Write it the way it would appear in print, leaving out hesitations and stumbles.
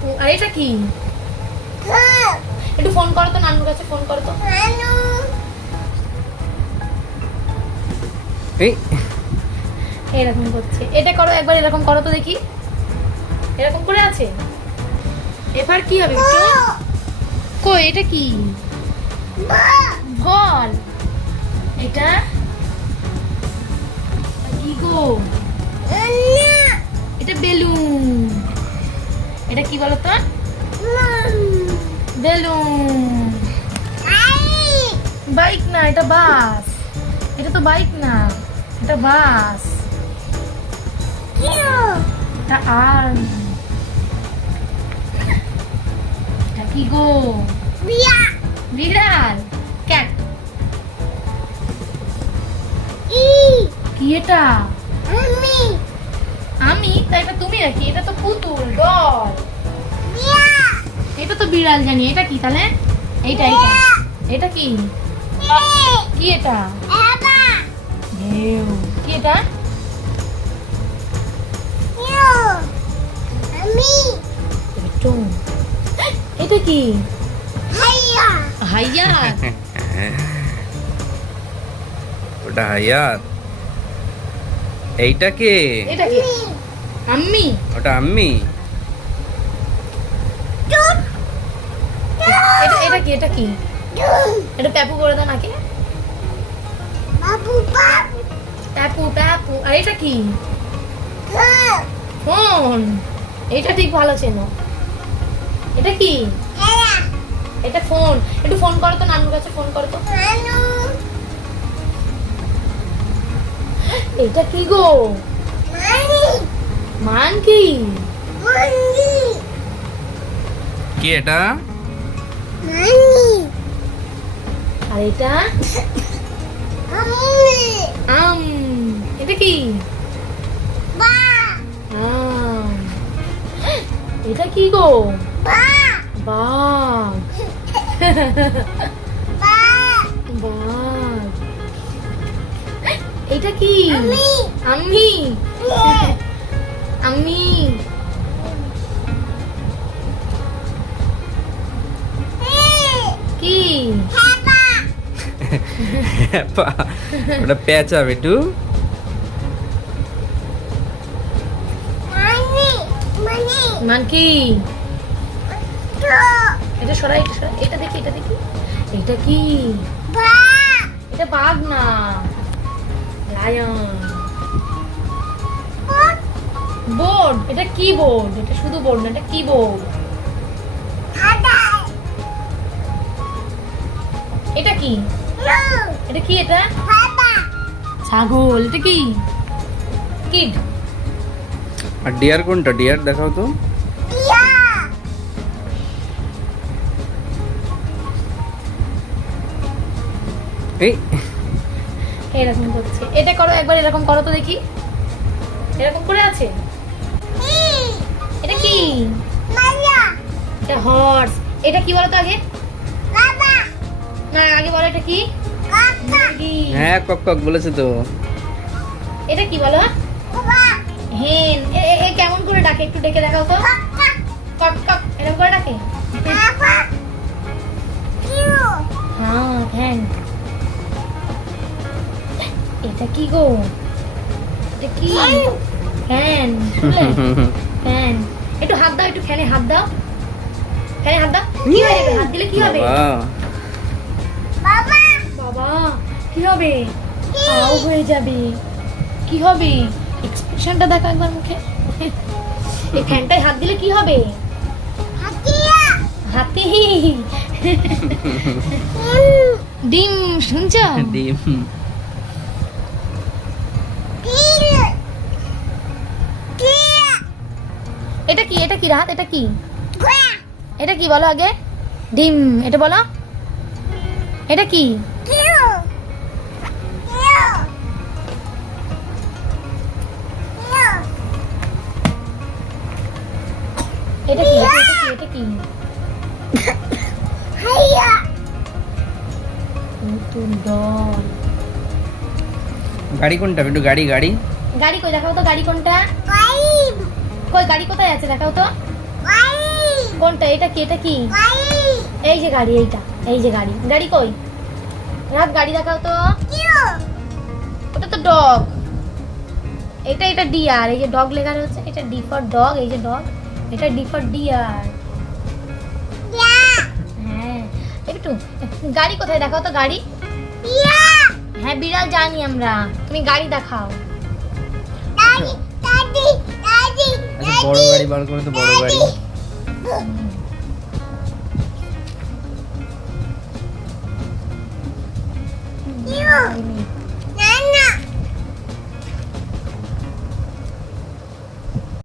প্যাপু। আর এটা কি? একটু ফোন করো তো, নানুর কাছে ফোন করো তো। এই এরকম করছে। এটা করো একবার, এরকম করো তো দেখি। এরকম করে আছে। এবার কি হবে একটু? কই এটা কি? বল। এটা কি গো? এটা বেলুন। এটা কি বলো তো? বেলুন। বাইক না, এটা বাস। এটা তো বাইক না, এটা বাস। এটা আর্ম। এটা কি গো? বিড়াল। ক্যাট। কি এটা? আমি? তা এটা তুমি নাকি? এটা তো পুতুল, ডল। এটা তো বিড়াল জানি। এটা কি তাহলে? এইটা এইটা এটা কি? কি এটা? ঢেউ। কি এটা? একটু। এটা কি? হাইয়া। ওটা হায়াত। এইটা কে? এটা কি? আম্মি। ওটা আম্মি। এটা কি? এটা কি? এটা প্যাপু করে দাও নাকি? প্যাপু প্যাপু। আর এটা কি? ফোন। এটা ঠিক ভালো চেনো। এটা কি? এটা ফোন। একটু ফোন করো তো, নানুর কাছে ফোন করো তো। এটা কি গো? মানকি। কি এটা? আর এটা? আম। এটা কি? আম। এটা কি গো? বাঘ। বাঘ। এটা কি? আমি। আমি। কি? ওটা পেঁচা বেটু। মানকি। এটা সরাই, এটা সরাই। এটা দেখি, এটা দেখি। এটা কি? এটা বাঘ না, লায়ন। বোর্ড। এটা কি বোর্ড? এটা শুধু বোর্ড না, এটা কি বোর্ড? এটা কি? এটা কি? এটা ছাগল। এটা কি? কিড। আর ডিয়ার কোনটা? ডিয়ার দেখাও তো। এই এরকম করছে। এটা করো একবার, এরকম করো তো দেখি। এরকম করে আছে। এটা কি? এটা হর্স। এটা কি বলো তো আগে? না, আগে বলো এটা কি? মুরগি। হ্যাঁ, কক কক বলেছে তো। এটা কি বলো? হেন। এ কেমন করে ডাকে? একটু ডেকে দেখাও তো। কক কক এরকম করে ডাকে। হ্যাঁ, ফ্যান। এটা কি গো? এটা কি? ফ্যান। শুনলে? ফ্যান। একটু হাত দাও, একটু ফ্যানে হাত দাও। ফ্যানে হাত দাও। কি হয় এটা? হাত দিলে কি হবে? বাবা, কি হবে? আউ হয়ে যাবে। কি হবে? এক্সপ্রেশনটা দেখো একবার মুখে। এই ফ্যানটায় হাত দিলে কি হবে? হাতি। ডিম। শুনছো? ডিম। এটা কি? এটা কি রাত? এটা কি? এটা কি বলো আগে? ডিম। এটা বলো। এটা কি? এটা কি? এটা কি? নতুন ডল। গাড়ি কোনটা বেটু? গাড়ি গাড়ি গাড়ি কই দেখাও তো, গাড়ি কোনটা? কই গাড়ি কোথায় আছে দেখাও তো। কোনটা? এটা কি? এটা কি? এই যে গাড়ি, এইটা, এই যে গাড়ি। গাড়ি কই? রাত গাড়ি দেখাও তো। ওটা তো ডগ। এটা ডিয়ার। এই যে ডগ লেখা রয়েছে, এটা ডি ফর ডগ। এই যে ডগ, এটা ডি ফর ডিয়ার। হ্যাঁ একটু গাড়ি কোথায় দেখাও তো? গাড়ি। হ্যাঁ বিড়াল জানি আমরা, তুমি গাড়ি দেখাও। আচ্ছা বড় গাড়ি বার করে তো, বড় গাড়ি।